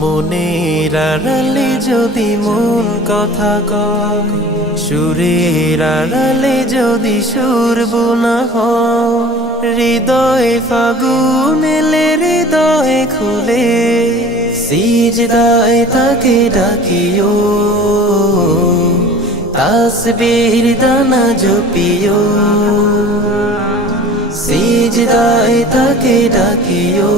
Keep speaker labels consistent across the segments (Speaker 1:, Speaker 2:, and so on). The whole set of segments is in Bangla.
Speaker 1: মনের আড়ালে যদি মন কথা কয়, সুরের আড়ালে যদি সুর বোনা হৃদয়ে ফাগুন এলে হৃদয়ে খুলে, সিজদায় তাকে ডাকিও। তাসবির দানা জপিও সিজদায় তাকে ডাকিও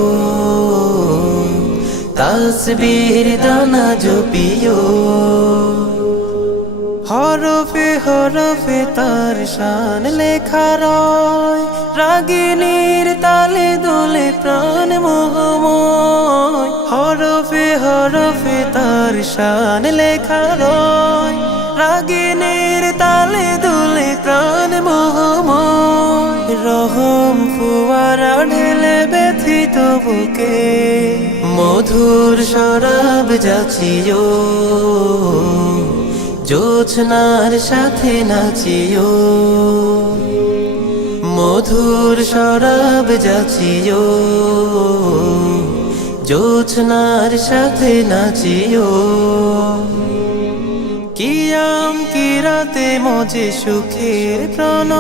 Speaker 1: তাসবির দানা জপিও হরফে হরফে তার শান লেখা রয়। রাগিনীর তালে দোলে প্রাণ মোহময়, হরফে হরফে তার শান লেখা রয়। রাগিনীর তালে দোলে প্রাণ মোহময়। রহম ফুয়ারা ঢেলে ব্যথিত বুকে, মধুর শরাব যাচিও। জোছনার সাথে নাচিও। মধুর শরাব যাচিও। জোছনার সাথে নাচিও। কিয়াম কিরাতে মজে সুখের প্রণ?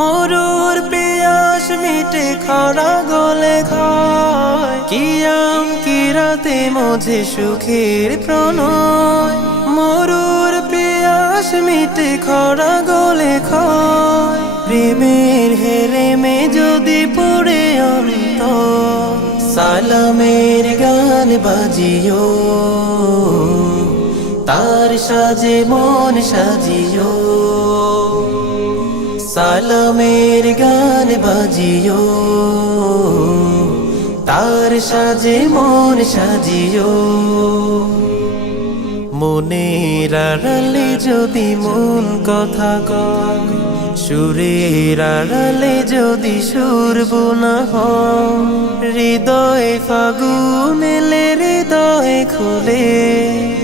Speaker 1: মরুর পিয়াস মিটে খরা গলে খায়। কিয়াম কিরাতে মজে সুখের প্রণয় মরুর পিয়াস মিটে খরা গলে খায়। প্রেমের হেরে মে যদি পড়ে অন্ত সালামের গান বাজিও। সাজে, মন সাজিও। সালামের গান বাজিও। তার সাজে, মন সাজিও। মনের আড়ালে যদি মন কথা কয়, সুরের আড়ালে যদি সুর বোনা হৃদয়ে ফাগুন এলে হৃদয়ে খুলে।